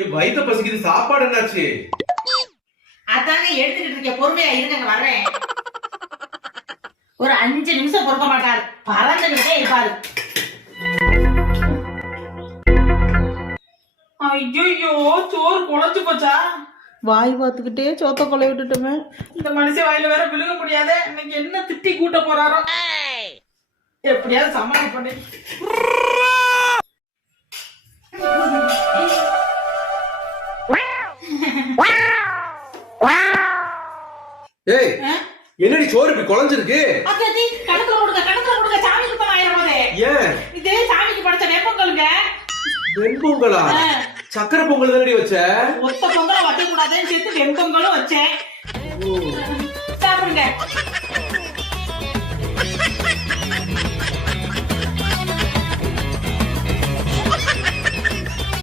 என் வயித்த பசிக்குது, சாப்பாடு என்னாச்சு? அதாங்க எடுத்துக்கிட்டு இருக்க, பொறுமையா இருங்க, வர்றேன். ஒரு 5 நிமிஷம் பொறுக்க மாட்டாரு, பறந்துகிட்டே இருப்பாரு. ஐயோ, சோறு குழஞ்சு போச்சா? வாய் பார்த்துக்கிட்டே சோத்த கொலை விட்டுட்டோமே. இந்த மனுஷன் வாயில வேற விழுக முடியாதே. இன்னைக்கு என்ன திட்டி கூட்ட போறாரோ? எப்படியாவது சமாளி பண்ணு. ஏய், என்னடி சோறு இப்படி குழஞ்சிருக்கு? அக்கி கணக்குல கொடுங்க, சாமி குத்தம் ஆயிரமாதே. ஏன்? இதே சாமிக்கு படைச்ச வெப்பொங்கலுங்க. வெண்பொங்கலா? சக்கரை பொங்கல் தானடி வச்ச? ஒத்த பொங்கலை வைக்க கூடாதுன்னு சேர்த்து வெண்பொங்கலும் வச்சேன். சாப்பிடுங்க.